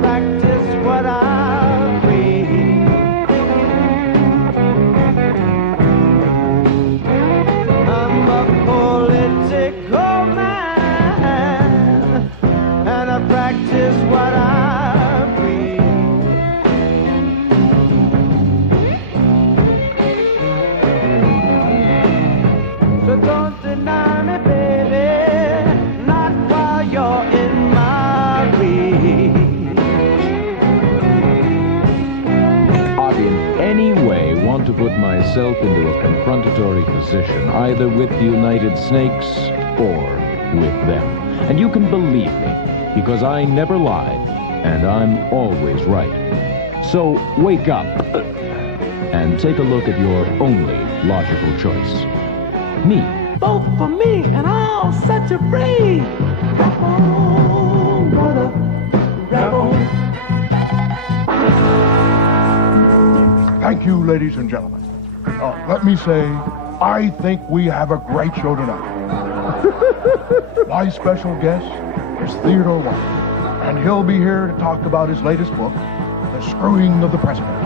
practice what I preach. I'm a political man, and I practice what I preach. So don't deny me, baby, not while you're in my reach. I in any way want to put myself into a confrontatory position, either with the United Snakes or with them. And you can believe me, because I never lie, and I'm always right. So wake up and take a look at your only logical choice. Me. Vote for me, and I'll set you free. Rap on, brother, rap on. Thank you, ladies and gentlemen. Let me say, I think we have a great show tonight. My special guest is Theodore White, and he'll be here to talk about his latest book, The Screwing of the President.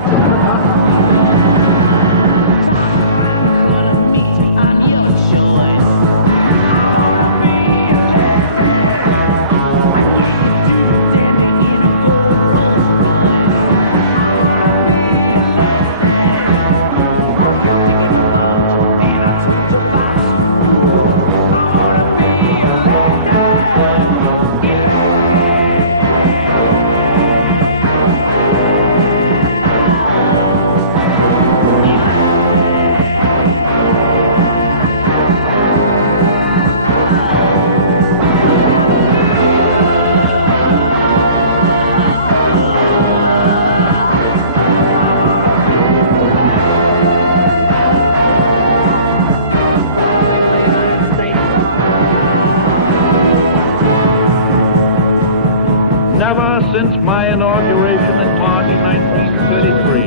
Never since my inauguration in March 1933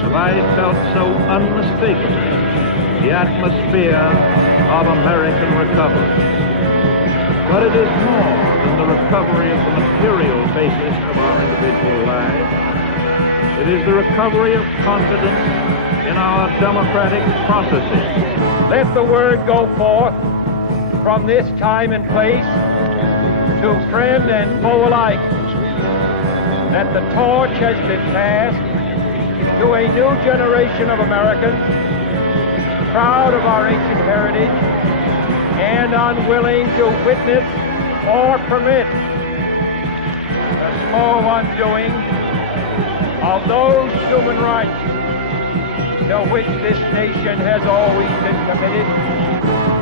have I felt so unmistakably the atmosphere of American recovery. But it is more than the recovery of the material basis of our individual lives. It is the recovery of confidence in our democratic processes. Let the word go forth from this time and place to friend and foe alike, that the torch has been passed to a new generation of Americans, proud of our ancient heritage and unwilling to witness or permit the small undoing of those human rights to which this nation has always been committed.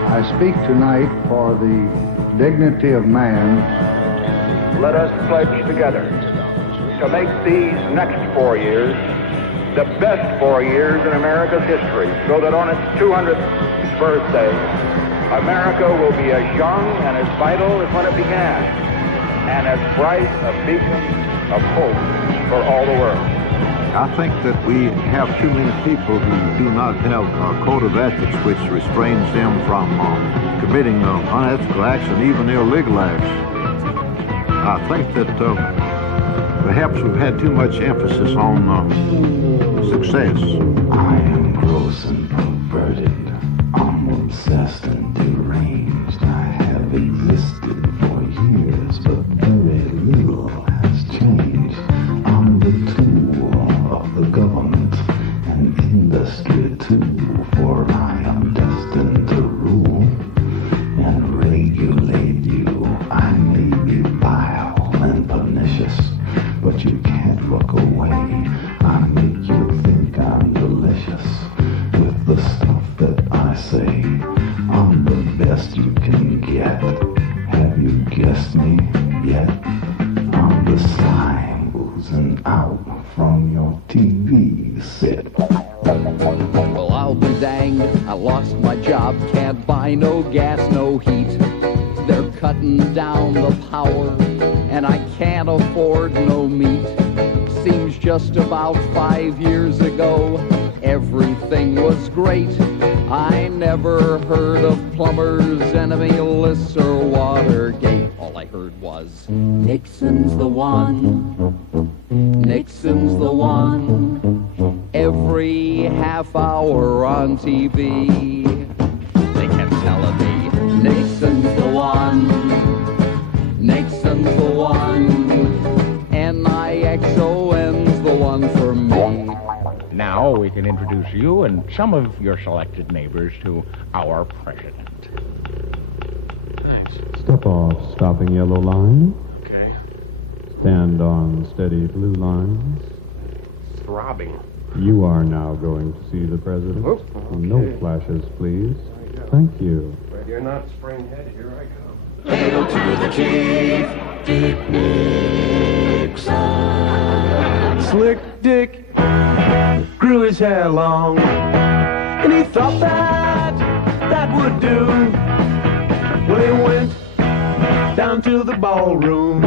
I speak tonight for the dignity of man. Let us pledge together to make these next 4 years the best 4 years in America's history, so that on its 200th birthday, America will be as young and as vital as when it began, and as bright a beacon of hope for all the world. I think that we have too many people who do not have a code of ethics which restrains them from committing unethical acts and even illegal acts. I think that perhaps we've had too much emphasis on success. I am gross and perverted. I'm obsessed and deranged. I have existed for years, but very little has changed. I'm the tool of the government and industry too, for I am destined to rule and regulate you. I may be vile and pernicious, but you can't look away. I make you think I'm delicious with the stuff that I say. I'm the best you can get. Have you guessed me yet? I'm the slime oozing out from your TV set. Well, I'll be danged. I lost my job. Can't buy no gas, no heat. They're cutting down the power, and I can't afford no meat. Seems just about 5 years ago, everything was great. I never heard of plumbers, enemy lists, or Watergate. All all I heard was, Nixon's the one, Nixon's the one, every half hour on TV. They kept telling me, Nixon's the one, Nixon's the one, N-I-X-O-N's the one for me. Now we can introduce you and some of your selected neighbors to our president. Step off stopping yellow line. Okay. Stand on steady blue lines. Throbbing. You are now going to see the president. Oh, okay. No flashes, please. Thank you. But you're not spring head. Here I come. Hail to the chief, Dick Nixon. Slick Dick grew his hair long, and he thought that would do. Well, he went down to the ballroom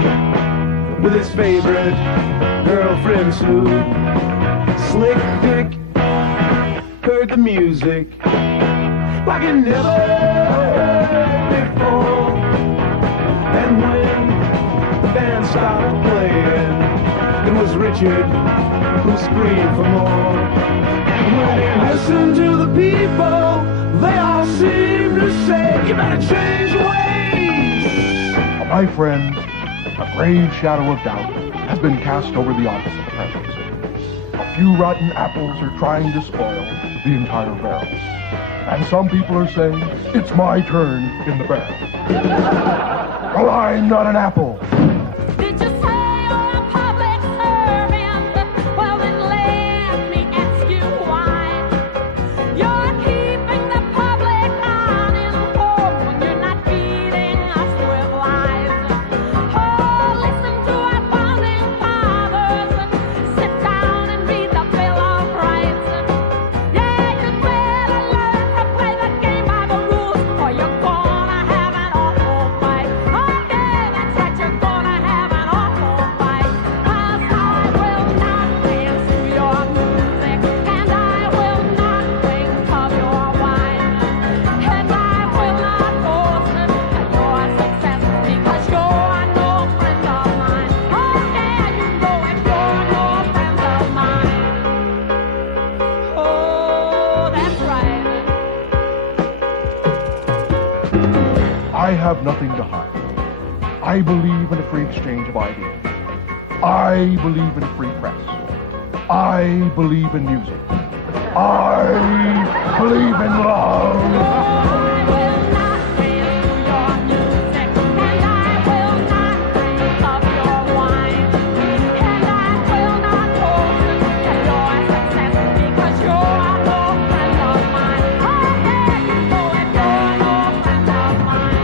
with his favorite girlfriend Sue. Slick Dick heard the music like he never heard before. And when the band stopped playing, it was Richard who screamed for more. And when he listened to the people, they all seemed to say, you better change your ways. My friends, a grave shadow of doubt has been cast over the office of the presidency. A few rotten apples are trying to spoil the entire barrel. And some people are saying, it's my turn in the barrel. Well, I'm not an apple. Did you say you're a public servant? Well, then let me ask you why. You're keeping the public uninformed when you're not feeding us with lies. Oh, listen to our founding fathers. Sit down and read the Bill of Rights. Yeah, you better learn to play the game by the rules, or you're gonna have an awful fight. Okay, that's right, you're gonna have an awful fight. 'Cause I will not dance to your music, and I will not drink of your wine, and I will not boast of your success, because you're no friend of mine. Okay, you know it, you're no friend of mine. Oh, that's right. I have nothing to hide. I believe in a free exchange of ideas. I believe in a free press. I believe in music. I believe in love. I will not dance to your music, and I will not drink of your wine, and I will not boast of your success, because you're no friend of mine. Okay, you know it, you're no friend of mine.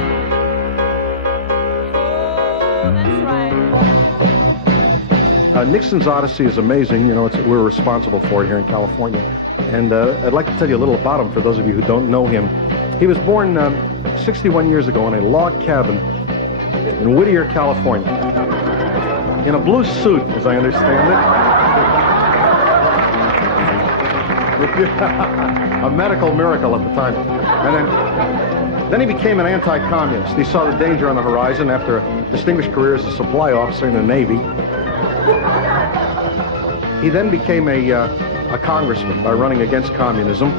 Oh, that's right. Nixon's Odyssey is amazing. You know, we're responsible for it here in California. And I'd like to tell you a little about him for those of you who don't know him. He was born 61 years ago in a log cabin in Whittier, California, in a blue suit, as I understand it. A medical miracle at the time. And then he became an anti-communist. He saw the danger on the horizon after a distinguished career as a supply officer in the Navy. He then became a congressman by running against communism,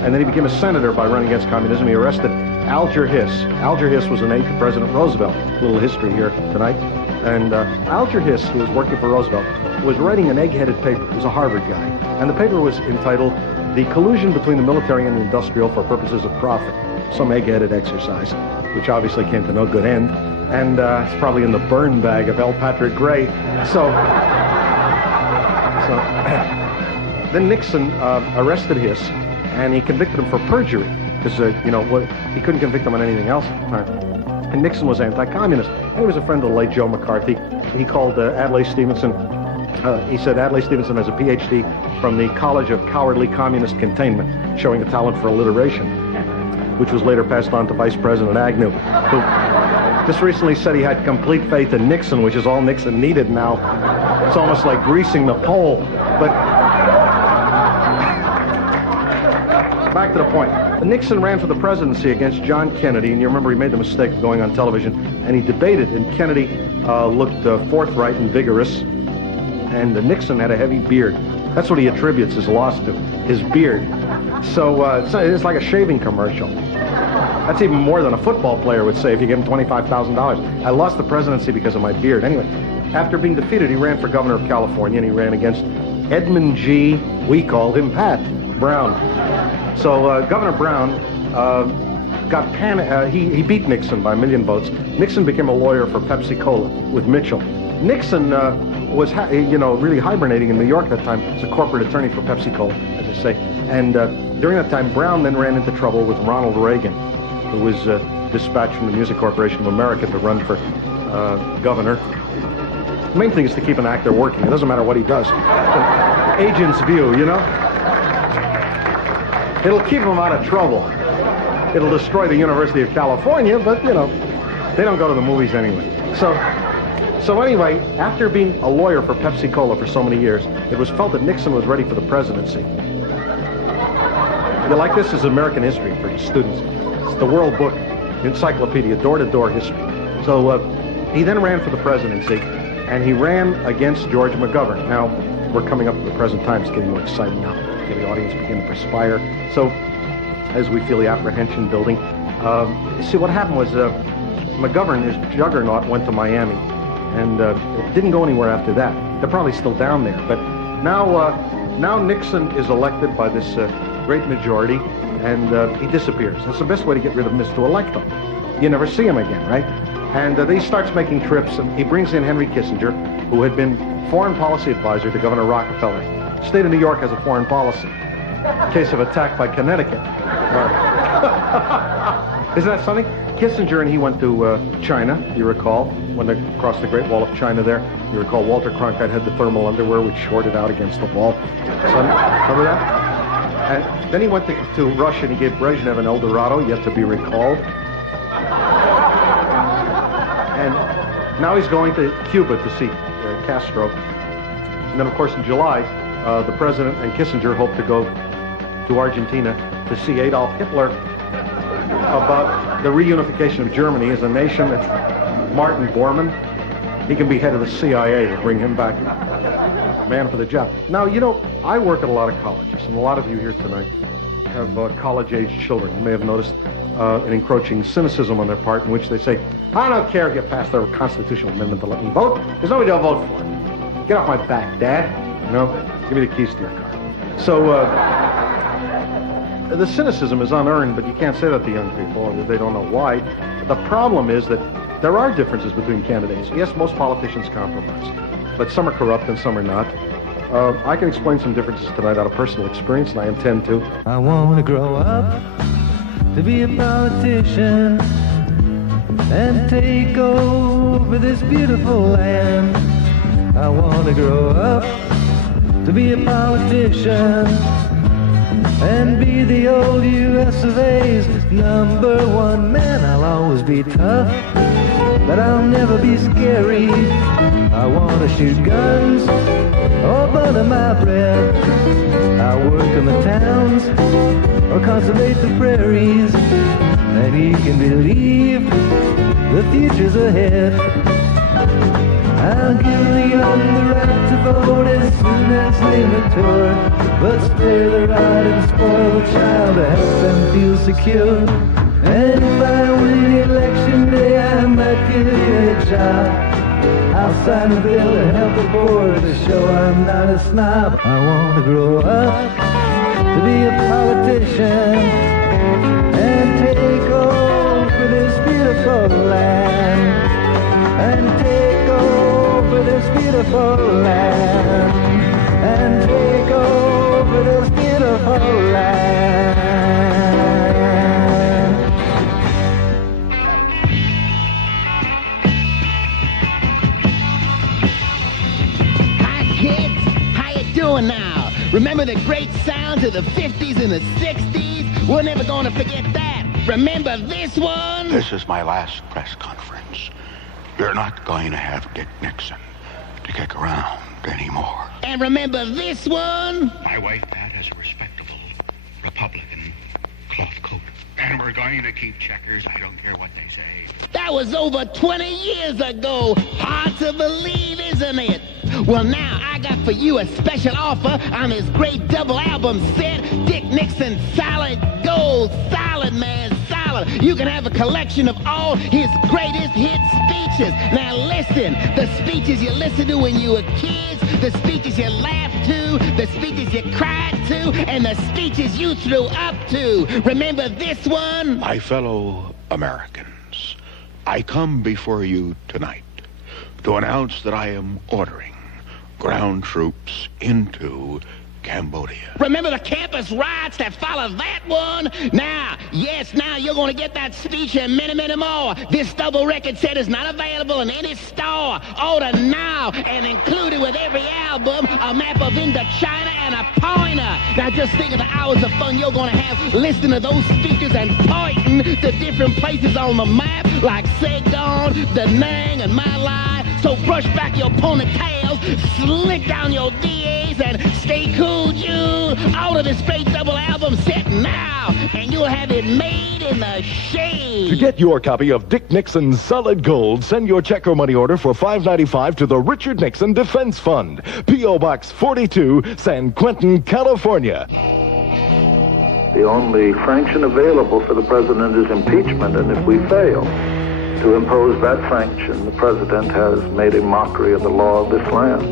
and then he became a senator by running against communism. He arrested Alger Hiss. Alger Hiss was an aide to President Roosevelt. A little history here tonight. And Alger Hiss, who was working for Roosevelt, was writing an egg-headed paper. He was a Harvard guy. And the paper was entitled, The Collusion Between the Military and the Industrial for Purposes of Profit. Some egg-headed exercise, which obviously came to no good end. And it's probably in the burn bag of L. Patrick Gray. So then Nixon arrested Hiss, and he convicted him for perjury, because, he couldn't convict him on anything else at the time. And Nixon was anti-communist. And he was a friend of the late Joe McCarthy. He called Adlai Stevenson, he said Adlai Stevenson has a PhD from the College of Cowardly Communist Containment, showing a talent for alliteration, which was later passed on to Vice President Agnew, who just recently said he had complete faith in Nixon, which is all Nixon needed now. It's almost like greasing the pole. But back to the point. Nixon ran for the presidency against John Kennedy, and you remember he made the mistake of going on television and he debated, and Kennedy looked forthright and vigorous, and Nixon had a heavy beard. That's what he attributes his loss to, his beard. So it's like a shaving commercial. That's even more than a football player would say if you give him $25,000. I lost the presidency because of my beard. Anyway, after being defeated, he ran for governor of California, and he ran against Edmund G., we called him Pat, Brown. So Governor Brown he beat Nixon by 1 million votes. Nixon became a lawyer for Pepsi-Cola with Mitchell. Nixon was really hibernating in New York at that time as a corporate attorney for Pepsi-Cola, as I say. And during that time, Brown then ran into trouble with Ronald Reagan, who was dispatched from the Music Corporation of America to run for governor. The main thing is to keep an actor working. It doesn't matter what he does. Agent's view, you know? It'll keep him out of trouble. It'll destroy the University of California, but, you know, they don't go to the movies anyway. So anyway, after being a lawyer for Pepsi-Cola for so many years, it was felt that Nixon was ready for the presidency. You like this? This is American history for students. It's the World Book Encyclopedia, door-to-door history. So he then ran for the presidency, and he ran against George McGovern. Now, we're coming up to the present time. It's getting more exciting now. The audience begin to perspire. So, as we feel the apprehension building, see what happened was McGovern, his juggernaut, went to Miami, and it didn't go anywhere after that. They're probably still down there, but now Nixon is elected by this great majority, and he disappears. That's the best way to get rid of him is to elect him. You never see him again, right? And he starts making trips, and he brings in Henry Kissinger, who had been foreign policy advisor to Governor Rockefeller. State of New York has a foreign policy in case of attack by Connecticut. Isn't that something? Kissinger and he went to China, you recall, when they crossed the Great Wall of China there. You recall Walter Cronkite had the thermal underwear which shorted out against the wall. So, remember that? And then he went to Russia and he gave Brezhnev an El Dorado, yet to be recalled. And now he's going to Cuba to see Castro. And then, of course, in July, the president and Kissinger hope to go to Argentina to see Adolf Hitler about the reunification of Germany as a nation. Martin Bormann, he can be head of the CIA to bring him back, man for the job. Now, you know, I work at a lot of colleges, and a lot of you here tonight have college-age children. You may have noticed an encroaching cynicism on their part in which they say, I don't care if you pass the constitutional amendment to let me vote. There's nobody to vote for. Get off my back, Dad. You know, give me the keys to your car. So, the cynicism is unearned, but you can't say that to young people. They don't know why. The problem is that there are differences between candidates. Yes, most politicians compromise, but some are corrupt and some are not. I can explain some differences tonight out of personal experience, and I intend to. I want to grow up to be a politician and take over this beautiful land. I want to grow up to be a politician and be the old US of A's #1 man. I'll always be tough, but I'll never be scary. I want to shoot guns or butter my bread. I'll work in the towns or conservate the prairies, and you can believe the future's ahead. I'll give the young the right to vote as soon as they mature, but spare the right and spoil the child to help them feel secure. And if I win election day, I might give you a job. I'll sign a bill to help the board to show I'm not a snob. I want to grow up to be a politician and take over this beautiful land. And take over this beautiful land. And take over this beautiful land. Hi kids, how you doing now? Remember the great sounds of the 50s and the 60s? We're never going to forget that. Remember this one? This is my last press conference. You're not going to have Dick Nixon to kick around anymore. And remember this one? My wife, Pat, has a respectable Republican cloth coat. And And we're going to keep checkers. I don't care what they say. That was over 20 years ago. Hard to believe, isn't it? Well, now I got for you a special offer on this great double album set, Dick Nixon Solid Gold. Solid, man, solid. You can have a collection of all his greatest hit speeches. Now listen, the speeches you listened to when you were kids, the speeches you laughed to, the speeches you cried to, and the speeches you threw up to. Remember this one? My fellow Americans, I come before you tonight to announce that I am ordering ground troops into Cambodia. Remember the campus riots that followed that one? Now you're going to get that speech and many more. This double record set is not available in any store. Order now, and included with every album, a map of Indochina and a pointer. Now just think of the hours of fun you're going to have listening to those speeches and pointing to different places on the map, like Saigon, Da Nang, and My Lai. So brush back your ponytails, slick down your DAs, and stay cool, June. Order this straight double album set now, and you'll have it made in the shade. To get your copy of Dick Nixon's Solid Gold, send your check or money order for $5.95 to the Richard Nixon Defense Fund, P.O. Box 42, San Quentin, California. The only sanction available for the president is impeachment, and if we fail to impose that sanction, the president has made a mockery of the law of this land.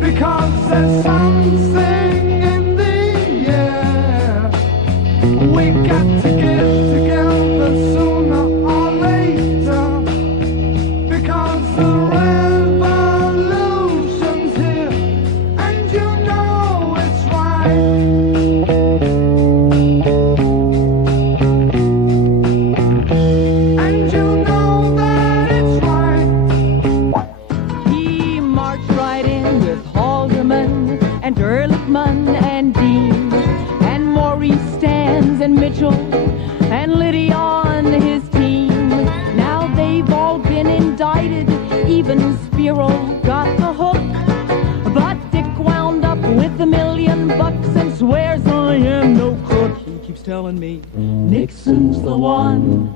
Because there's something in the air. We got to get together sooner or later. Because the revolution's here, and you know it's right. And you know that it's right. He marched right in with Haldeman and Ehrlichman and Dean and Maurice Stans and Mitchell and Liddy on his team. Now they've all been indicted, even Spiro got the hook. But Dick wound up with $1 million and swears I am no crook. He keeps telling me, Nixon's the one.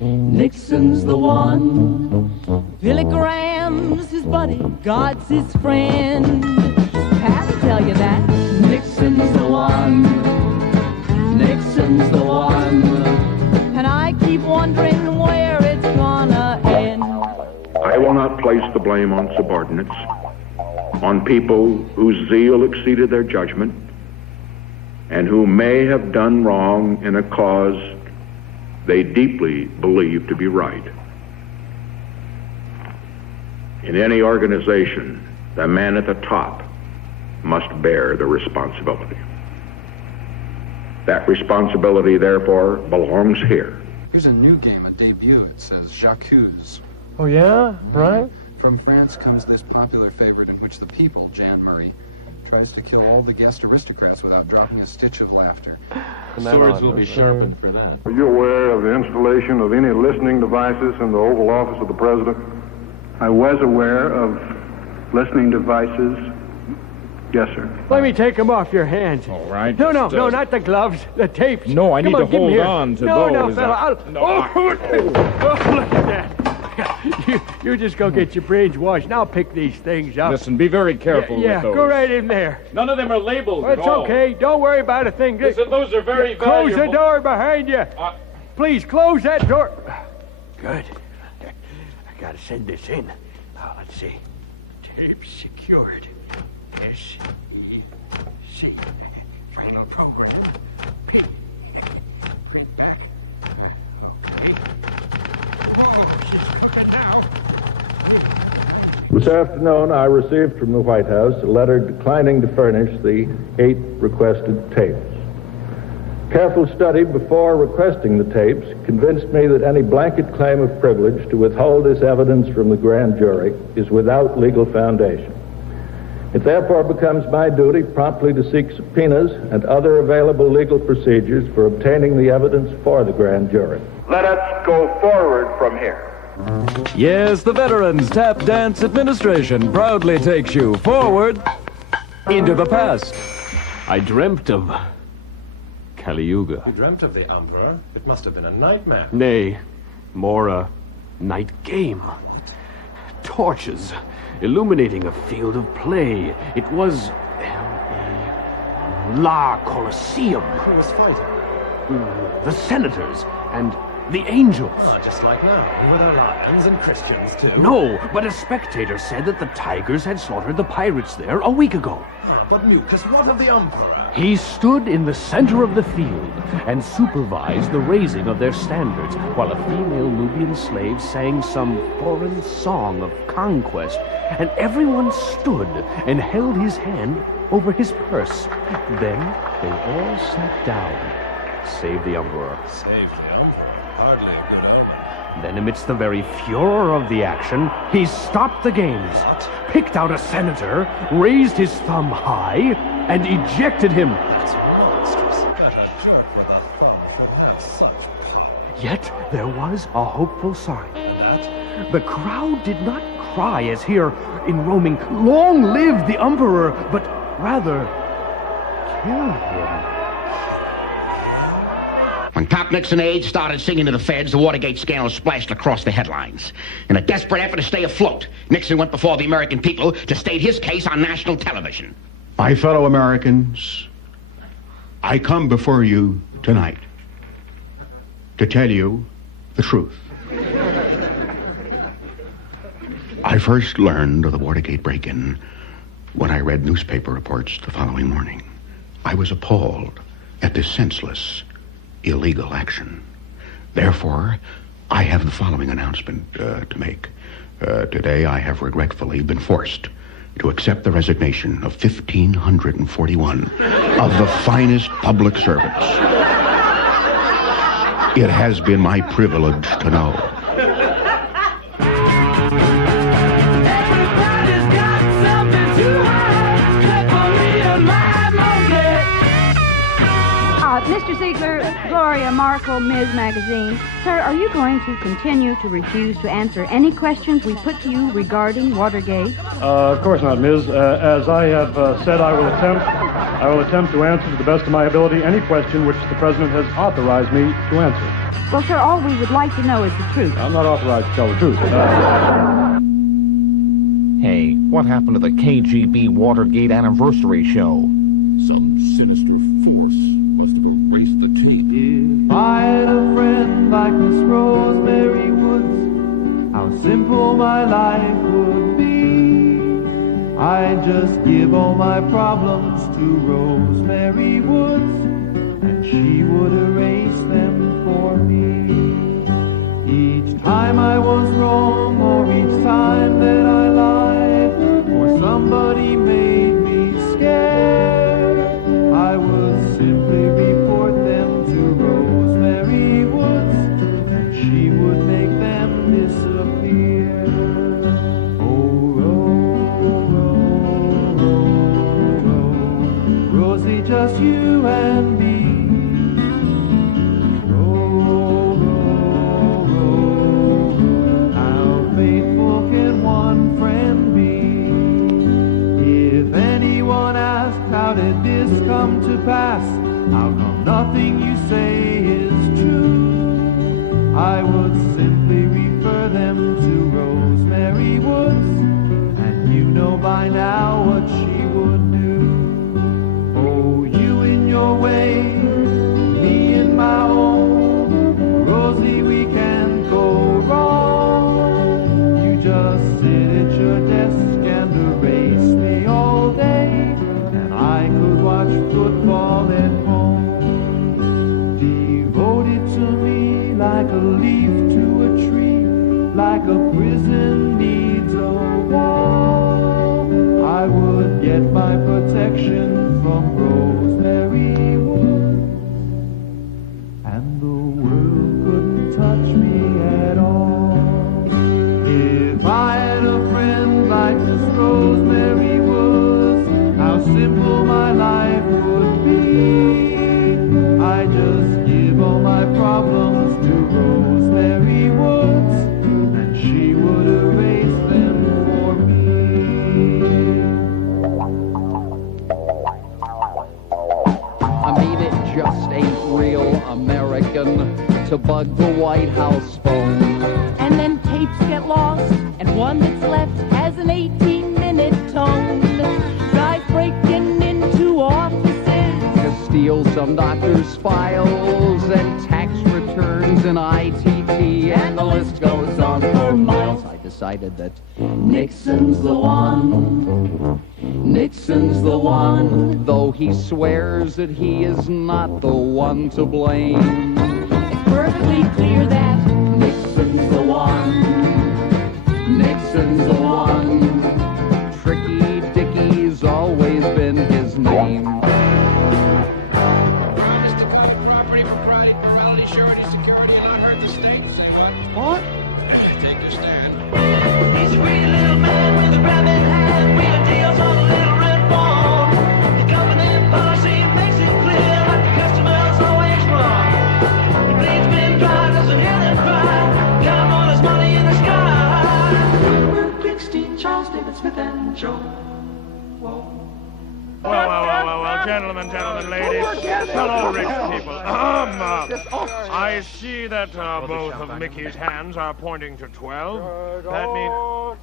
Nixon's the one. Billy Graham's his buddy, God's his friend. Pat will tell you that. Nixon's the one. Nixon's the one. And I keep wondering where it's gonna end. I will not place the blame on subordinates, on people whose zeal exceeded their judgment, and who may have done wrong in a cause they deeply believe to be right. In any organization, the man at the top must bear the responsibility. That responsibility, therefore, belongs here. Here's a new game, a debut. It says J'accuse. Oh, yeah? Right? From France comes this popular favorite in which the people, Jan Murray, tries to kill all the guest aristocrats without dropping a stitch of laughter. Swords will be sharpened for that. Are you aware of the installation of any listening devices in the Oval Office of the President? I was aware of listening devices. Yes, sir. Let me take them off your hands. All right. No, not the gloves, the tapes. No, I need to hold on to those. No, fella. Oh, look at that. You just go get your brains washed, and I'll pick these things up. Listen, be very careful with those. Go right in there. None of them are labeled It's okay. Don't worry about a thing. Listen, those are very Close valuable. the door behind you. Please, close that door. Good. I gotta send this in. Now, let's see. Tape secured. S-E-C. Final program. P. Print back. Okay. Oh, she's cooking now. This afternoon, I received from the White House a letter declining to furnish the 8 requested tapes. Careful study before requesting the tapes convinced me that any blanket claim of privilege to withhold this evidence from the grand jury is without legal foundation. It therefore becomes my duty promptly to seek subpoenas and other available legal procedures for obtaining the evidence for the grand jury. Let us go forward from here. Yes, the Veterans Tap Dance Administration proudly takes you forward into the past. I dreamt of Kali-Yuga. You dreamt of the Emperor? It must have been a nightmare. Nay, more a night game. Torches illuminating a field of play. It was La Colosseum. Who was fighting? The senators and the angels. Ah, just like now. With our lions and Christians, too. No, but a spectator said that the tigers had slaughtered the pirates there a week ago. But Mucus, what of the Emperor? He stood in the center of the field and supervised the raising of their standards while a female Nubian slave sang some foreign song of conquest, and everyone stood and held his hand over his purse. Then they all sat down, save the Emperor. Save the Emperor? Hardly a good omen. Then, amidst the very furor of the action, he stopped the games, picked out a senator, raised his thumb high, and ejected him. That's monstrous. What a joke with a thumb should have such power. Yet there was a hopeful sign. That? The crowd did not cry as here in roaming, "Long live the Emperor," but rather, "Kill him." When top Nixon aides started singing to the feds, the Watergate scandal splashed across the headlines. In a desperate effort to stay afloat, Nixon went before the American people to state his case on national television. My fellow Americans, I come before you tonight to tell you the truth. I first learned of the Watergate break-in when I read newspaper reports the following morning. I was appalled at this senseless, illegal action. Therefore, I have the following announcement to make. Today, I have regretfully been forced to accept the resignation of 1,541 of the finest public servants. It has been my privilege to know. Mr. Ziegler, Gloria Markle, Ms. Magazine. Sir, are you going to continue to refuse to answer any questions we put to you regarding Watergate? Of course not, Ms. As I have said, I will attempt to answer to the best of my ability any question which the President has authorized me to answer. Well, sir, all we would like to know is the truth. I'm not authorized to tell the truth. Hey, what happened to the KGB Watergate anniversary show? Some sinister force must have erased the tape. If I had a friend like Miss Rosemary Woods, how simple my life would be. I'd just give all my problems to Rosemary Woods, and she would erase them for me. Each time I was wrong, or each time that I lied, or somebody made me scared, I would simply report them to Rosemary Woods, and she would make them disappear. Oh, Rosie, just you and me. How faithful can one friend be? If anyone asked, how did this come to pass? How come nothing you say is true? I would simply refer them to Rosemary Woods, and you know by now what she would do. Oh, you in your way, me in my own. Rosie, we can't go wrong. You just sit at your desk and erase me all day, and I could watch football at home. Devoted to me like a leaf to a tree, like a prison needs a wall. I would get my protection from Rosemary Woods, and the world couldn't touch me at all. If I had a friend like Miss Rosemary Woods, how simple my life would be. I just give all my problems to Rosemary Woods, and she would erase to bug the White House phone. And then tapes get lost, and one that's left has an 18-minute tone. Guys breaking into offices To steal some doctor's files and tax returns and ITT, and the list goes on for miles. I decided that Nixon's the one. Nixon's the one, though he swears that he is not the one to blame. It's perfectly clear that Nixon's the one. Nixon's the one. Tricky Dickie's always been his name. What? Take a stand. He's a greedy little man with a rabbit hand, wheeling deals on a little red ball. The government policy makes it clear that the customer's always wrong. He bleeds been dry, doesn't hear them cry. Count all his money in the sky. Wilbur Bixby, Charles David Smith, and Joe. Well, gentlemen, ladies, fellow rich people. I see that both of Mickey's hands are pointing to 12. That means...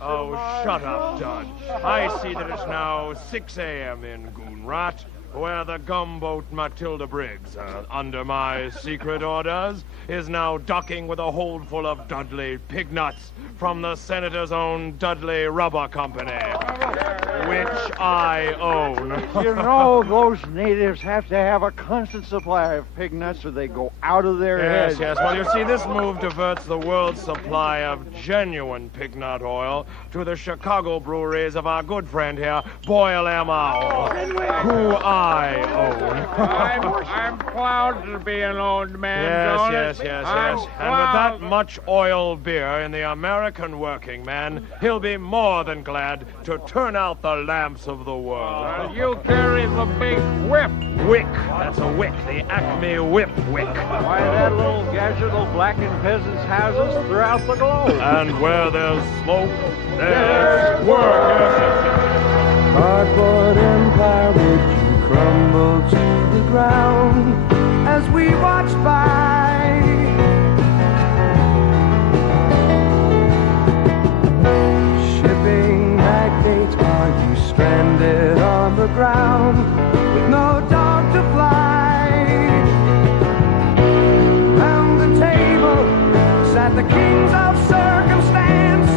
Oh, shut up, Dud. I see that it's now 6 a.m. in Goonrat, where the gumboat Matilda Briggs, under my secret orders, is now docking with a hold full of Dudley pig nuts from the Senator's own Dudley Rubber Company, which I own. You know, those natives have to have a constant supply of pig nuts or they go out of their heads. Yes. Well, you see, this move diverts the world's supply of genuine pig nut oil to the Chicago breweries of our good friend here, Boyle M. Owl, who I own. I'm proud to be an owned man, Yes. And with that much oil beer in the American working man, he'll be more than glad to turn out the lamps of the world. You carry the big whip. Wick. That's a wick. The Acme Whip Wick. Why, that little gadget will blacken peasants' houses throughout the globe. And where there's smoke, there's work. Cardboard empire, would you crumble to the ground as we watch by? Shipping magnates, are you stranded on the ground with no dog to fly? Round the table sat the kings of circumstance.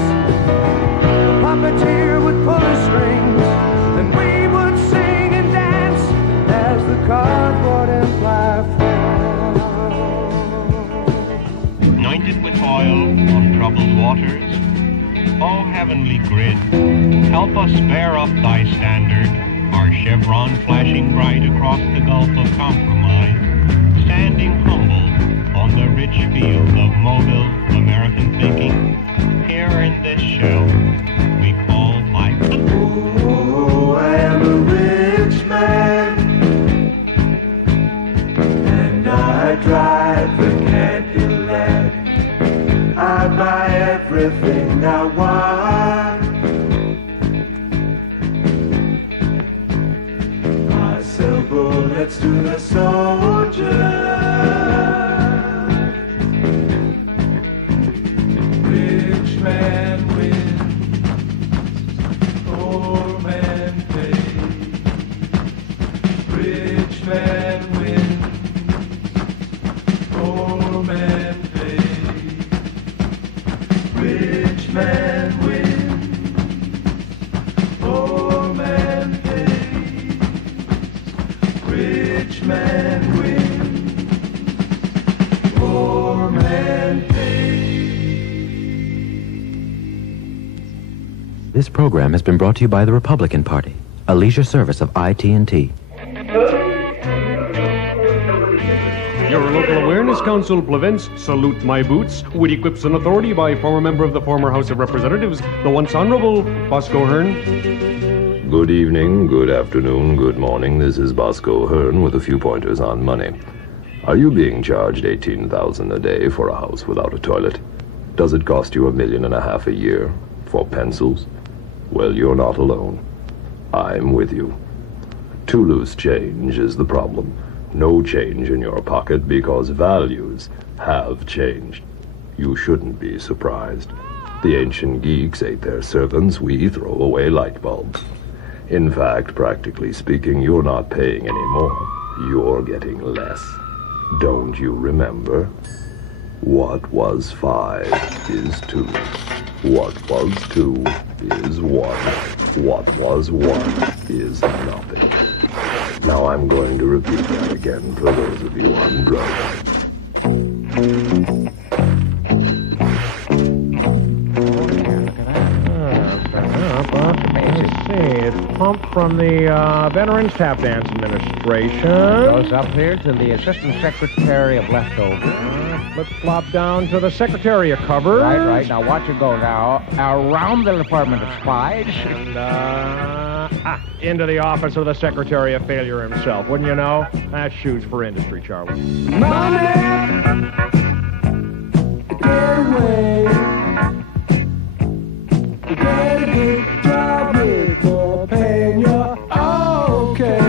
The puppeteer would pull his strings, then we would sing and dance as the cardboard empire fell. Anointed with oil on troubled waters, O heavenly grid, help us bear up thy standard, our chevron flashing bright across the gulf of compromise, standing humble on the rich field of mobile American thinking, here in this shell we call life. Oh, I am a rich man, and I drive the Cadillac. I buy everything I want. I sell bullets to the soldiers. Rich man wins, poor man pays. Rich man wins, poor man pays. Rich man wins, poor man pays. Rich man wins, poor man pays. This program has been brought to you by the Republican Party, a leisure service of IT&T. Your local awareness council presents Salute My Boots, witty quips and authority by former member of the former House of Representatives, the once honorable Bosco Hearn. Good evening, good afternoon, good morning. This is Bosco Hearn with a few pointers on money. Are you being charged $18,000 a day for a house without a toilet? Does it cost you $1.5 million a year for pencils? Well, you're not alone. I'm with you. Too loose change is the problem. No change in your pocket because values have changed. You shouldn't be surprised. The ancient geeks ate their servants, we throw away light bulbs. In fact, practically speaking, you're not paying any more. You're getting less. Don't you remember? What was 5 is 2. What was 2 is 1. What was 1 is nothing. Now I'm going to repeat that again for those of you on drugs. It's pumped from the Veterans Tap Dance Administration. Goes up here to the Assistant Secretary of Leftovers. Flip-flop down to the Secretary of Covers. Right. Now watch it go now. Around the Department of Spies. And, into the office of the Secretary of Failure himself. Wouldn't you know? That's shoes for industry, Charlie. Money! Get away. You get a good job with more pay and you're okay.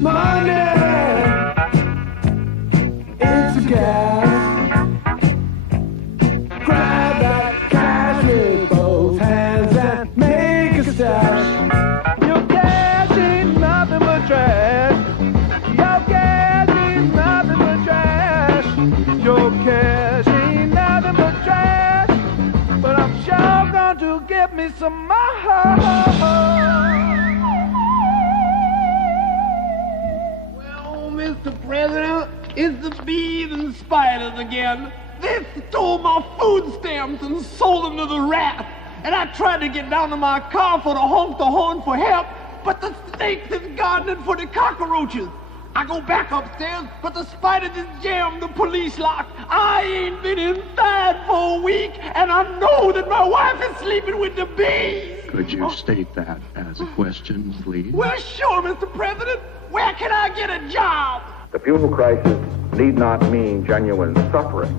Money! It's a gas. Grab that cash with both hands and make a stash. Your cash ain't nothing but trash. Your cash ain't nothing but trash. Your cash ain't nothing but trash. But I'm sure going to give me some more. Well, Mr. President, it's the bees and spiders again. They stole my food stamps and sold them to the rats. And I tried to get down to my car for the honk the horn for help, but the snakes is gardening for the cockroaches. I go back upstairs, but the spiders is jammed the police lock. I ain't been inside for a week, and I know that my wife is sleeping with the bees. Could you state that as a question, please? Well, sure, Mr. President. Where can I get a job? The fuel crisis need not mean genuine suffering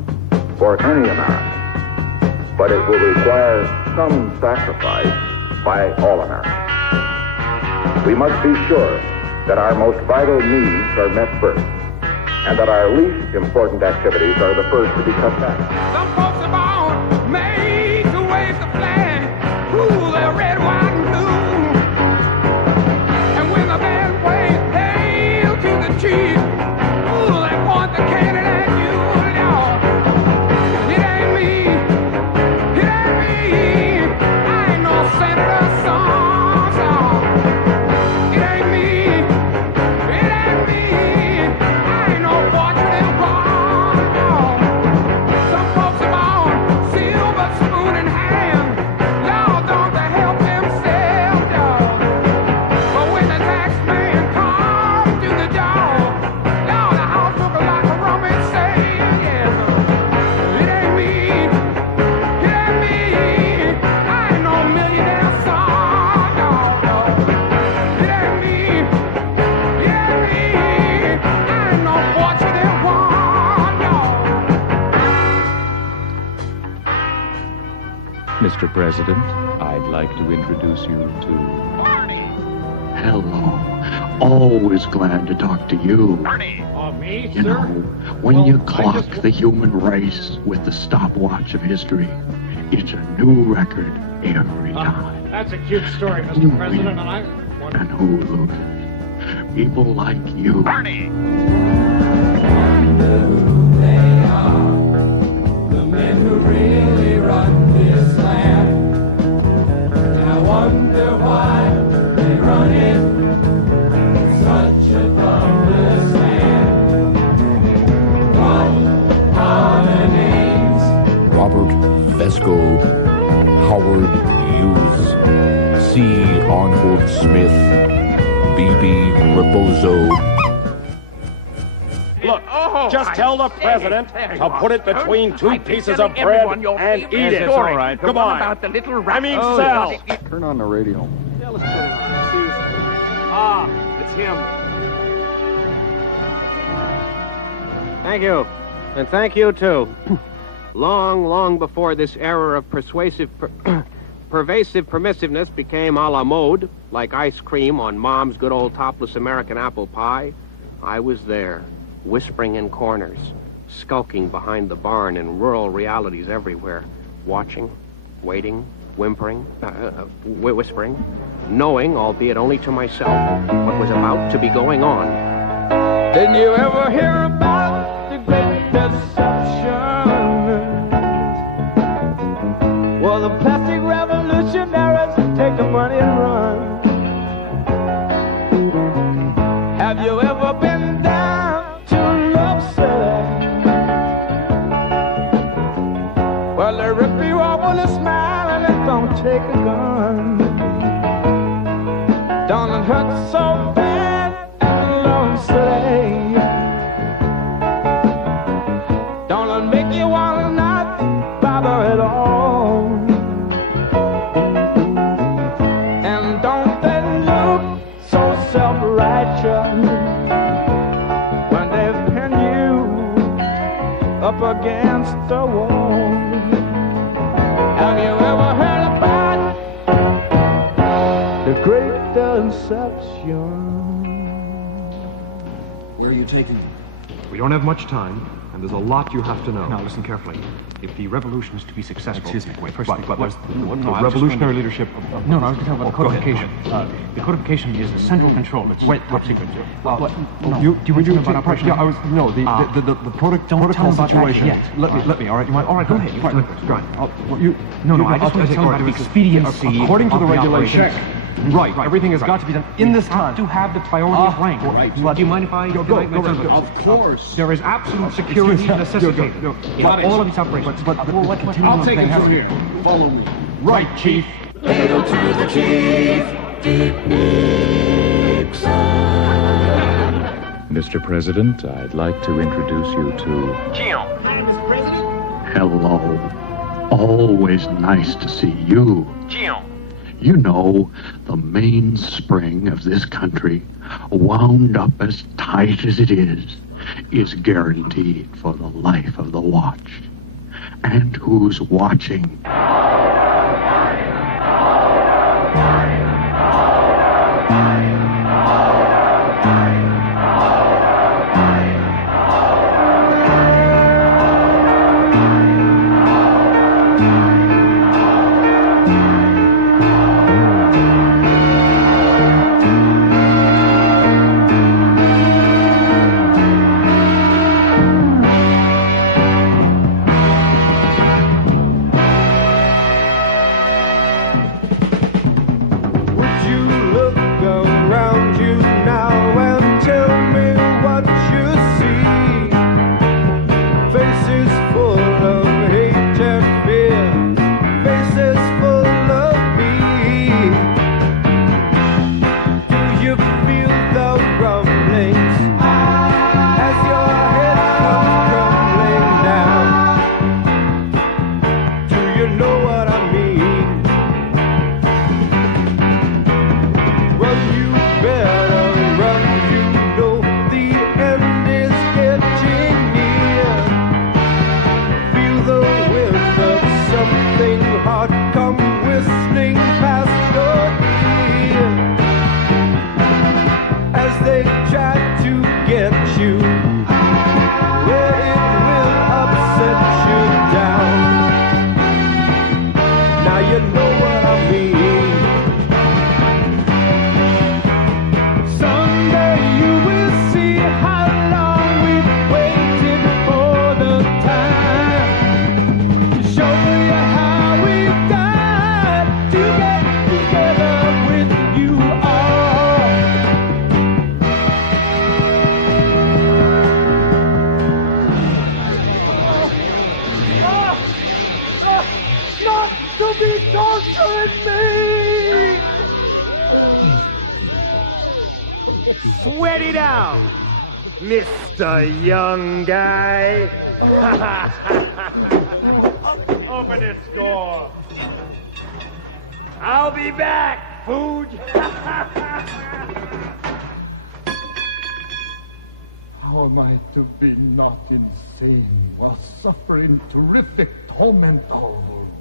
for any American, but it will require some sacrifice by all Americans. We must be sure that our most vital needs are met first, and that our least important activities are the first to be cut back. Some folks are born made to wave the flag, ooh, they're red, white, and blue. And when the band plays hail to the chief, ooh, they point the cannon at you, Lord. It ain't me, it ain't me, I ain't no senator, son. It ain't me. Mr. President, I'd like to introduce you to... Barney! Hello. Always glad to talk to you. Barney! Me, You know, when you clock the human race with the stopwatch of history, it's a new record every time. That's a cute story, Mr. President, and I... And who loses? People like you. Barney! The men who really run this land. And I wonder why they run it in such a thumbless land. What are their names? Robert Vesco, Howard Hughes, C. Arnold Smith, B.B. Rebozo. Look, just tell the president to put it between two pieces of bread and eat it. All right. Come on. About the little I mean, Sal. Turn on the radio. It's him. Thank you. And thank you, too. Long before this era of pervasive permissiveness became a la mode, like ice cream on Mom's good old topless American apple pie, I was there. whispering in corners, skulking behind the barn in rural realities everywhere, watching, waiting, whispering, knowing, albeit only to myself, what was about to be going on. Didn't you ever hear about the great deception? Well, the plastic revolutionaries take the money and run. Have you ever been down to Love City? Well, they rip you off with a smile and they don't take a gun. Don't it hurt so bad and Love City? Don't it make you wanna not bother at all? And don't they look so self-righteous when they've pinned you up against the wall? Have you ever heard about the great deception? Where are you taking me? We don't have much time, and there's a lot you have to know. Now, listen carefully. If the revolution is to be successful... Excuse me. Wait, First, but the revolutionary leadership... No, I was going to talk about the codification. The codification is a central control. It's top secret. What? No. Do you want to about Operation? Yeah, I was... No, the protocol situation... Let me, all right? All right, go ahead. Go on. I just want to tell you about the expediency. According to the regulations... Right, everything has got to be done in this time. To have the priority of rank. Right. Do you mind if I... Go. Of course. There is absolute security necessitated in all of these operations. I'll take it from here. Follow me. Right, Chief. Hail to the Chief, Mr. President, I'd like to introduce you to... Gio. Hello. Always nice to see you. Gio. You know, the mainspring of this country, wound up as tight as it is guaranteed for the life of the watch. And who's watching? Sweat it out, Mr. Young Guy. Open this door. I'll be back, food. How am I to be not insane while suffering terrific torment over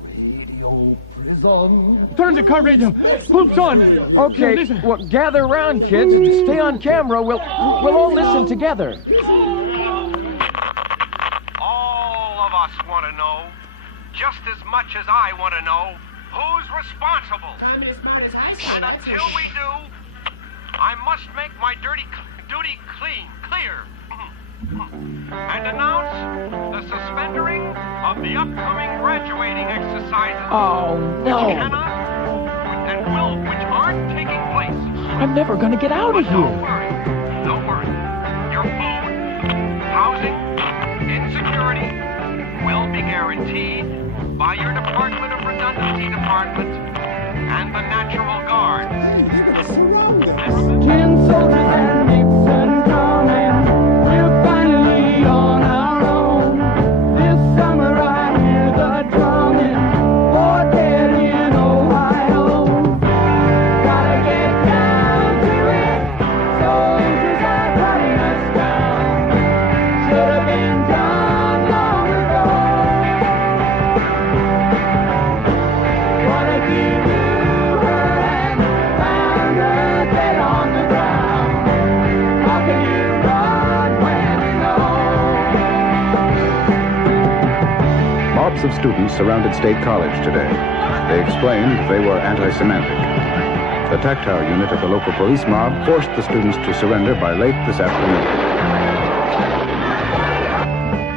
radio prison? Turn the car radio. Poops on. Okay, well, gather around, kids, and stay on camera. We'll all listen together. us want to know, just as much as I want to know, who's responsible. And until we do, I must make my duty clear. And announce the suspendering of the upcoming graduating exercises. Oh, no. Which cannot and which aren't taking place. I'm never going to get out of here. Don't worry. Your food, housing, insecurity will be guaranteed by your Department of Redundancy Department and the Natural Guard. 10 soldiers and Nixon coming. We're finally on our own. This summer I hear the drumming. Watergate in Ohio. Gotta get down to it. Soldiers are cutting us down. Should have been done long ago. What a deliverer and found her dead on the ground. How can you run when you know? Mobs of students surrounded State College today. They explained they were anti-Semitic. The tactile unit of the local police mob forced the students to surrender by late this afternoon.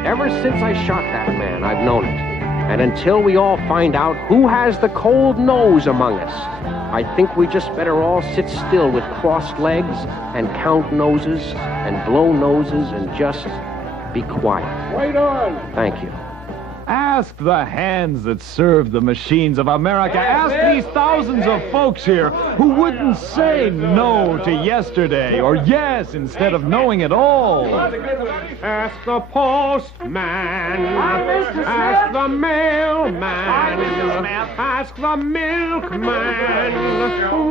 Ever since I shot that man, I've known it. And until we all find out who has the cold nose among us, I think we just better all sit still with crossed legs and count noses and blow noses and just be quiet. Wait on. Thank you. Ask the hands that serve the machines of America. Ask these thousands of folks here who wouldn't say no to yesterday or yes instead of knowing it all. Ask the postman. Ask the mailman. Ask the milkman.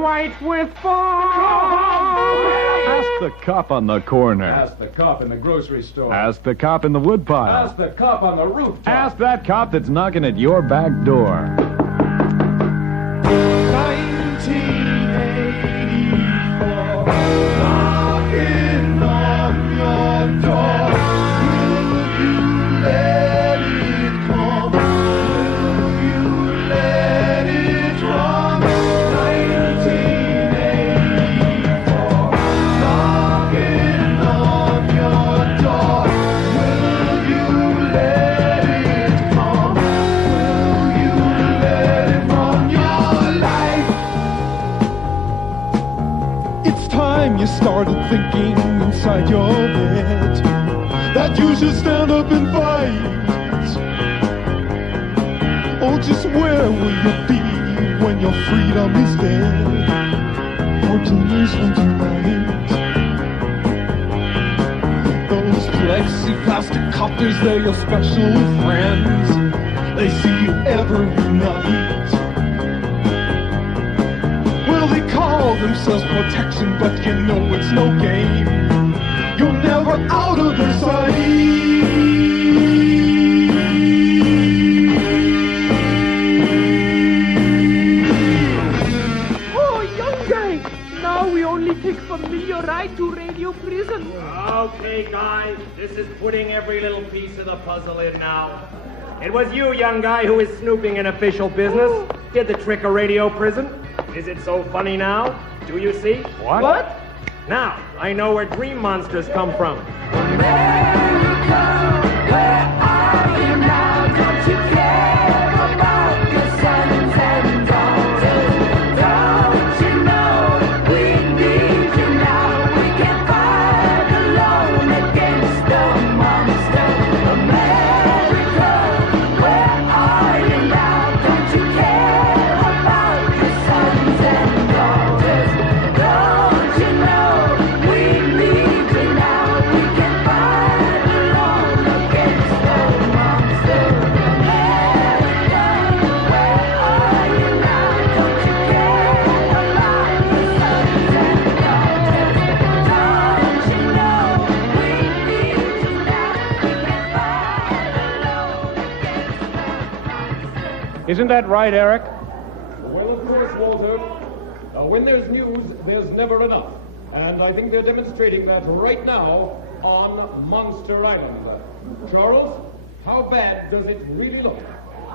White with foam. Ask the cop on the corner. Ask the cop in the grocery store. Ask the cop in the woodpile. Ask the cop on the rooftop. Ask that cop that's knocking at your back door. 1984, knocking on your door. Will you let it come? Will you let it run? 1984, knocking on your door. Will you let it come? Will you let it run your life? It's time you started thinking inside your head that you should stand up and fight. Oh, just where will you be when your freedom is dead? 14 years from tonight. Those plexiglastic copters, they're your special friends. They see you every night. Well, they call themselves protection, but you know it's no game. You're never out of their sight. Oh, young guy! Now we only take familiar ride to radio prison. Okay, guys, this is putting every little piece of the puzzle in now. It was you, young guy, who is snooping in official business. Did the trick of radio prison. Is it so funny now? Do you see? What? Now, I know where dream monsters come from. Isn't that right, Eric? Well, of course, Walter. When there's news, there's never enough. And I think they're demonstrating that right now on Monster Island. Charles? How bad does it really look?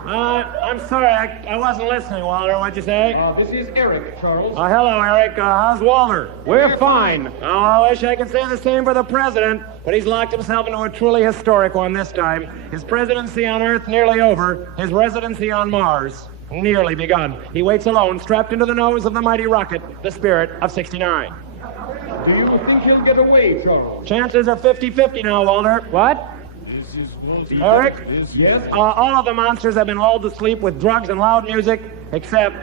I'm sorry, I wasn't listening, Walter. What'd you say? This is Eric, Charles. Hello, Eric. How's Walter? We're fine. Oh, I wish I could say the same for the president, but he's locked himself into a truly historic one this time. His presidency on Earth nearly over, his residency on Mars nearly begun. He waits alone, strapped into the nose of the mighty rocket, the Spirit of 69. Do you think he'll get away, Charles? Chances are 50-50 now, Walter. What? Eric? Yes? All of the monsters have been lulled to sleep with drugs and loud music, except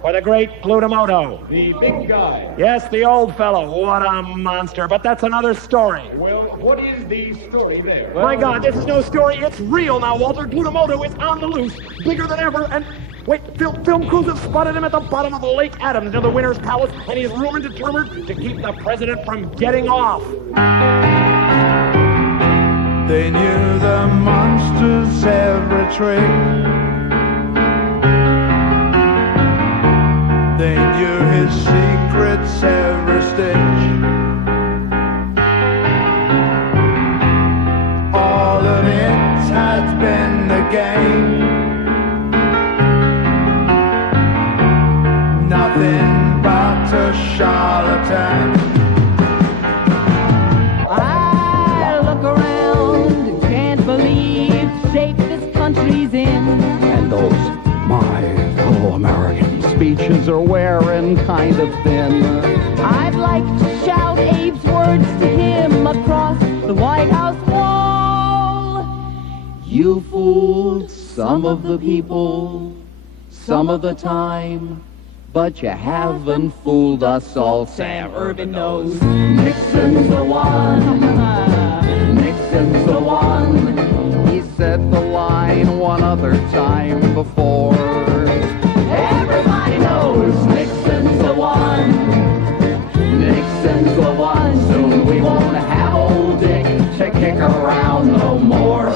for the great Plutomoto. The big guy. Yes, the old fellow. What a monster. But that's another story. Well, what is the story there? My God, this is no story. It's real now, Walter. Plutomoto is on the loose, bigger than ever, and... Wait, film crews have spotted him at the bottom of the Lake Adams near the Winter's Palace, and he's rumored determined to keep the president from getting off. They knew the monster's every trick. They knew his secrets every stitch. All of it had been the game. Nothing but a charlatan. I look around and can't believe the shape this country's in. And those, my fellow Americans, speeches are wearing kind of thin. I'd like to shout Abe's words to him across the White House wall. You fooled some of the people, some of the time, but you haven't fooled us all. Sam Urban knows. Nixon's the one. Nixon's the one. He said the line one other time before. Everybody knows Nixon's the one. Nixon's the one. Soon we won't have old Dick to kick around no more.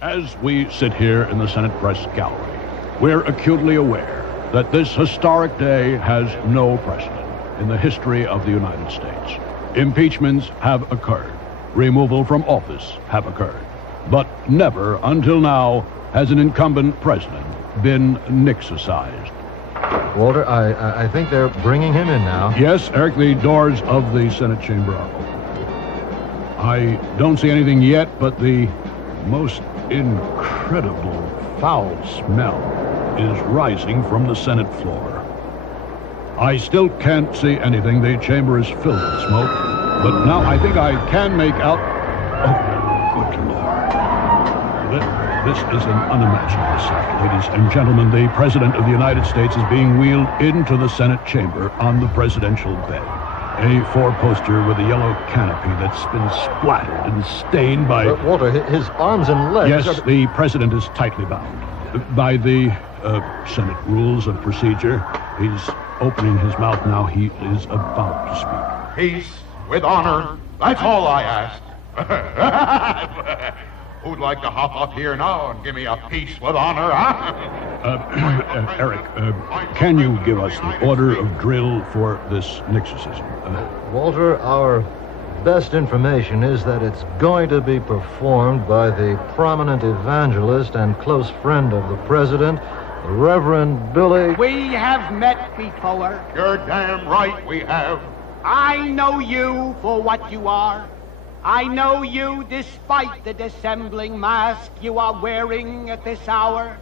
As we sit here in the Senate Press Gallery, we're acutely aware that this historic day has no precedent in the history of the United States. Impeachments have occurred. Removal from office have occurred. But never until now has an incumbent president been Nixicized. Walter, I think they're bringing him in now. Yes, Eric, the doors of the Senate chamber are open. I don't see anything yet but the most incredible foul smell is rising from the Senate floor. I still can't see anything. The chamber is filled with smoke. But now I think I can make out... Oh, good Lord. This is an unimaginable sight. Ladies and gentlemen, the President of the United States is being wheeled into the Senate chamber on the presidential bed. A four-poster with a yellow canopy that's been splattered and stained by... Walter, his arms and legs... Yes, the President is tightly bound. By the Senate rules of procedure, he's opening his mouth now. He is about to speak. Peace with honor. That's all I ask. Who'd like to hop up here now and give me a peace with honor, huh? Eric, can you give us the order of drill for this Nixoncism? Walter, our best information is that it's going to be performed by the prominent evangelist and close friend of the president, the Reverend Billy... We have met before. You're damn right we have. I know you for what you are. I know you despite the dissembling mask you are wearing at this hour.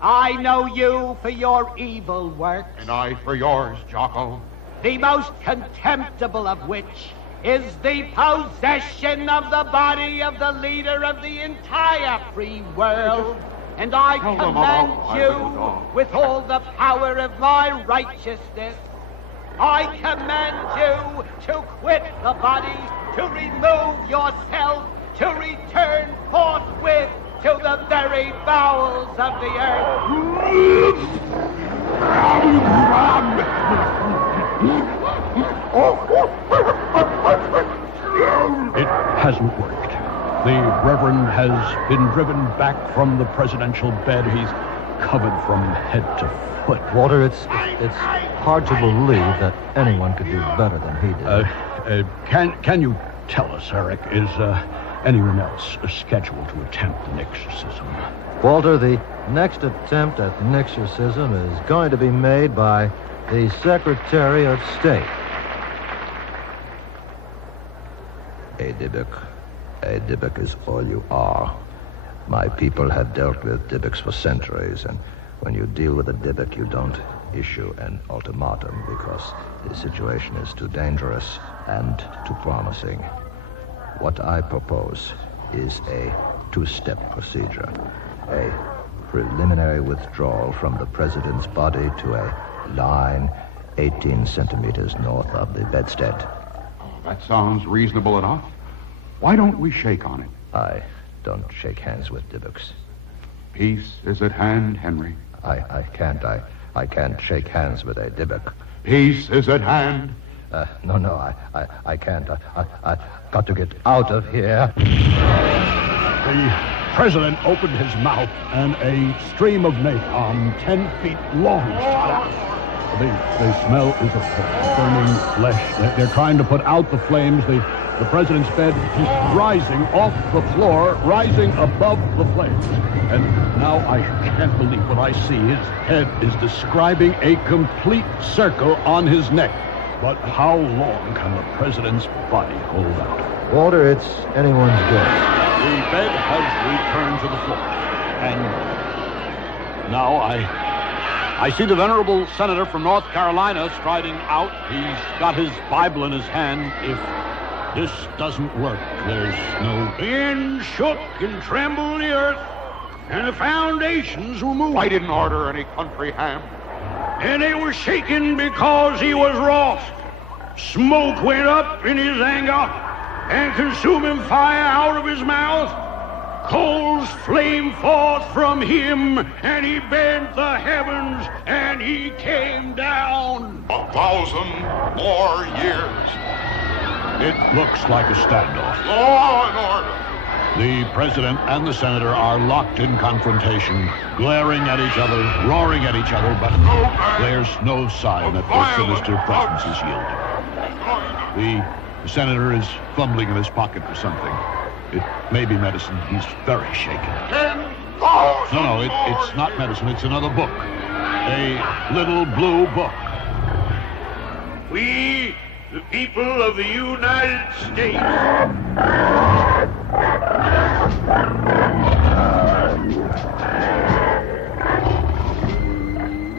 I know you for your evil works. And I for yours, Jocko. The most contemptible of which is the possession of the body of the leader of the entire free world. And I command you, with all the power of my righteousness, I command you to quit the body, to remove yourself, to return forthwith to the very bowels of the earth. It hasn't worked. The Reverend has been driven back from the presidential bed. He's covered from head to foot. Walter, it's hard to believe that anyone could do better than he did. Can you tell us, Eric, is anyone else scheduled to attempt an exorcism. Walter, the next attempt at an exorcism is going to be made by the Secretary of State. A Dybbuk is all you are. My people have dealt with Dybbuks for centuries, and when you deal with a Dybbuk, you don't issue an ultimatum because the situation is too dangerous and too promising. What I propose is a two-step procedure. A preliminary withdrawal from the president's body to a line 18 centimeters north of the bedstead. That sounds reasonable enough. Why don't we shake on it? I don't shake hands with Dybbuks. Peace is at hand, Henry. I can't shake hands with a Dybbuk. Peace is at hand. No, I can't. I got to get out of here. The president opened his mouth and a stream of napalm 10 feet long shot out. The smell is of burning flesh. They're trying to put out the flames. The president's bed is rising off the floor, rising above the flames. And now I can't believe what I see. His head is describing a complete circle on his neck. But how long can the president's body hold out? Walter, it's anyone's guess. The bed has returned to the floor. And now I see the venerable senator from North Carolina striding out. He's got his Bible in his hand. If this doesn't work, there's no... The end shook and trembled the earth, and the foundations were moved. I didn't order any country ham. And they were shaken because he was wroth. Smoke went up in his anger, and consuming fire out of his mouth. Coals flamed forth from him, and he bent the heavens, and he came down. 1,000 more years. It looks like a standoff. Law and order. The president and the senator are locked in confrontation, glaring at each other, roaring at each other, but there's no sign that their sinister presence is yielding. The senator is fumbling in his pocket for something. It may be medicine. He's very shaken. 10,000 No, it's not medicine. It's another book. A little blue book. We, the people of the United States,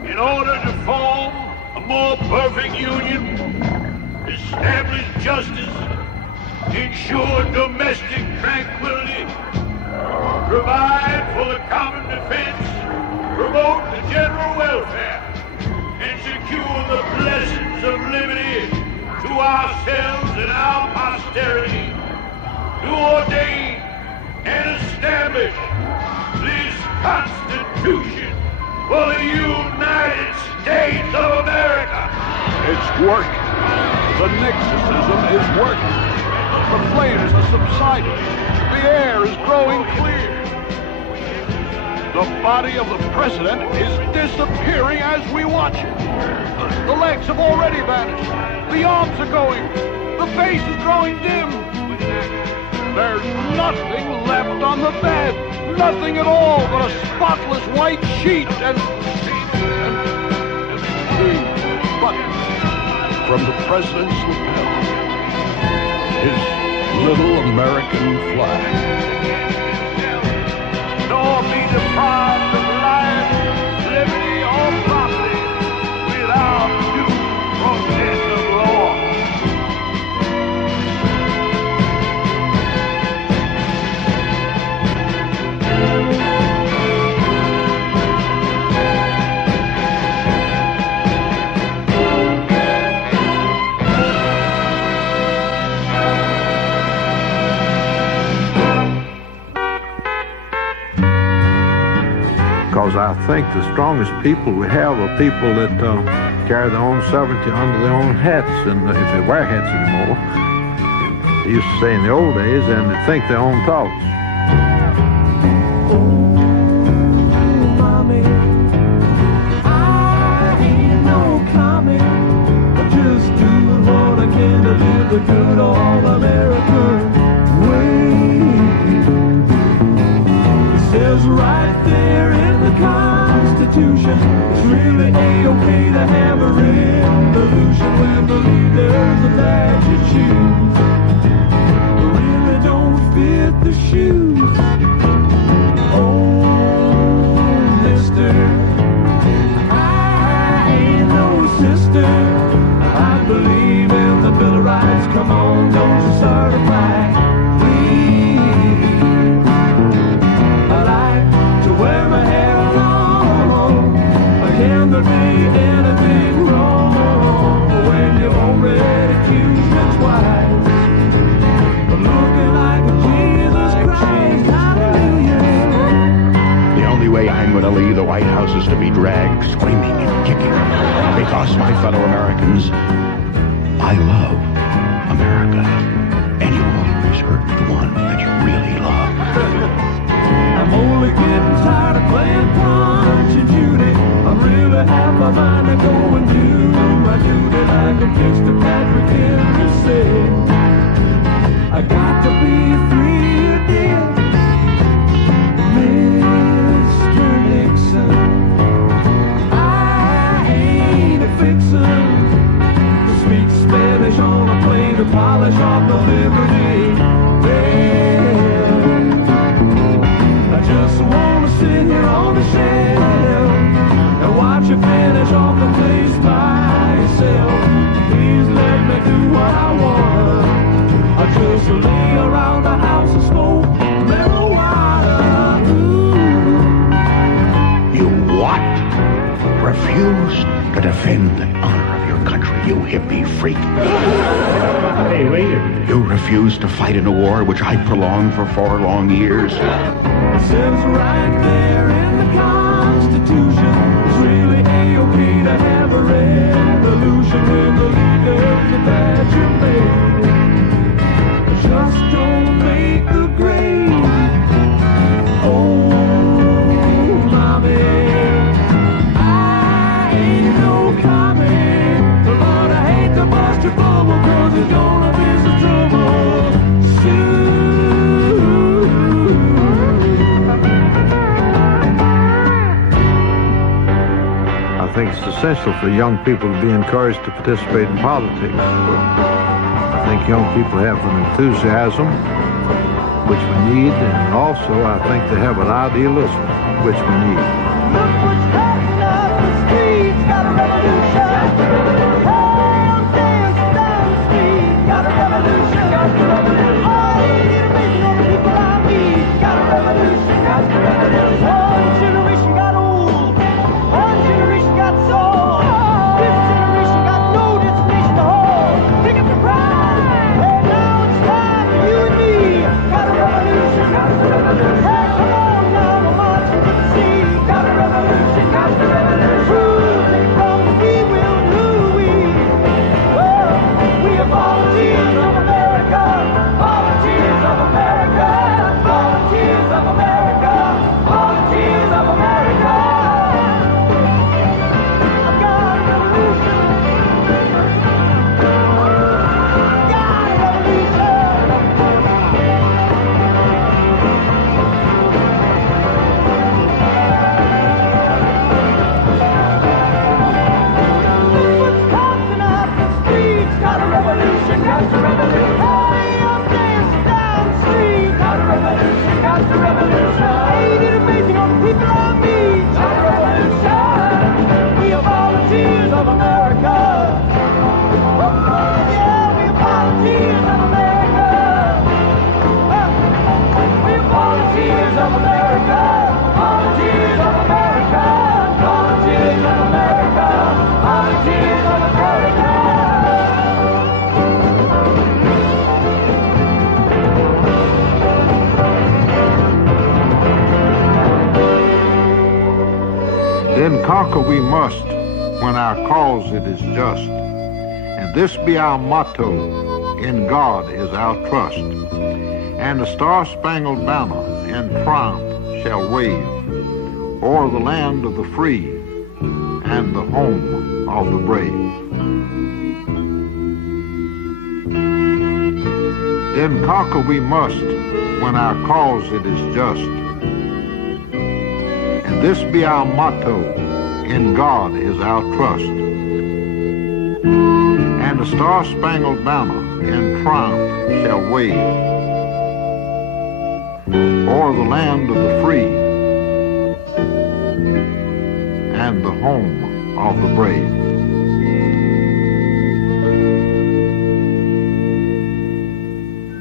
in order to form a more perfect union, establish justice, ensure domestic tranquility, provide for the common defense, promote the general welfare, and secure the blessings of liberty to ourselves and our posterity, to ordain and establish this Constitution for the United States of America. It's working. The exorcism is working. The flames are subsiding. The air is growing clear. The body of the president is disappearing as we watch it. The legs have already vanished. The arms are going. The face is growing dim. There's nothing left on the bed. Nothing at all but a spotless white sheet and the button from the president's lapel. His little American flag. Nor be deprived of life, liberty, or property without due process of law. Because I think the strongest people we have are people that carry their own sovereignty under their own hats, and if they wear hats anymore, they used to say in the old days, and they think their own thoughts. Mommy, I ain't no comic. I'm just doing what I can to live the good all American way. says right there in the Constitution, it's really A-okay to have a revolution when the leader's a badge you choose. Really don't fit the shoes. Oh, mister, I ain't no sister. I believe in the Bill of Rights. Come on, don't you start a fight. Please, I like to wear my hair long. Can there be anything wrong when you've already accused me twice of looking like a Jesus Christ? Hallelujah. The only way I'm going to leave the White House is to be dragged screaming and kicking. Because, my fellow Americans, I love America. And you always hurt the one that you really love. I'm only getting tired of playing Punch and Judy. I really have my mind to go and do my duty like a Mr. Patrick Henry said. I got to be free again, Mr. Nixon. I ain't a fixin' to speak Spanish on a plane or polish off the Liberty Bell. I just wanna sit here on the shelf and watch you finish off the place by yourself. Please let me do what I want. I just lay around the house and smoke marijuana. You what? Refuse to defend the honor of your country, you hippie freak. Hey, wait a minute. You refuse to fight in a war which I prolonged for 4 long years. It says right there in the Constitution, it's really A-okay to have a revolution when the leaders of that you made. Just don't make the grade. Oh, mommy, I ain't no commie, but I hate to bust your bubble, 'cause it's gonna be some trouble soon. I think it's essential for young people to be encouraged to participate in politics. I think young people have an enthusiasm, which we need, and also I think they have an idealism, which we need. Look what's happening up the streets, got a revolution. Hell, dance down the street, got a revolution. All the little people I meet, got a revolution. One generation got old, one generation got soul. This generation got no destination to hold. Pick up the pride, and now it's time for you and me. Got a revolution. Hey, come on now, we're marching to the sea. Got a revolution. Prove they from we will who we. Well, we are volunteers of America. Volunteers of America. Volunteers of America. Volunteers of America. I've got a revolution. Got a revolution. What's popping up the streets? Got a revolution. Hey, I'm dancing down the street. Got a revolution. Ain't it amazing all the people I meet? Got a revolution. We are volunteers of America. Yeah, we are volunteers of America. We are volunteers of America. Volunteers of America. Volunteers of America. Volunteers of America. Then conquer we must, when our cause it is just. And this be our motto, in God is our trust. And the star-spangled banner in triumph shall wave o'er the land of the free and the home of the brave. Then conquer we must, when our cause it is just. This be our motto, in God is our trust. And the star-spangled banner in triumph shall wave o'er the land of the free and the home of the brave.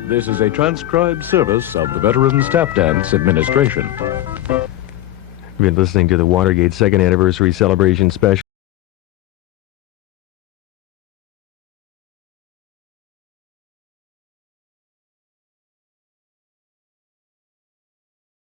This is a transcribed service of the Veterans Tap Dance Administration. You've been listening to the Watergate 2nd Anniversary Celebration Special.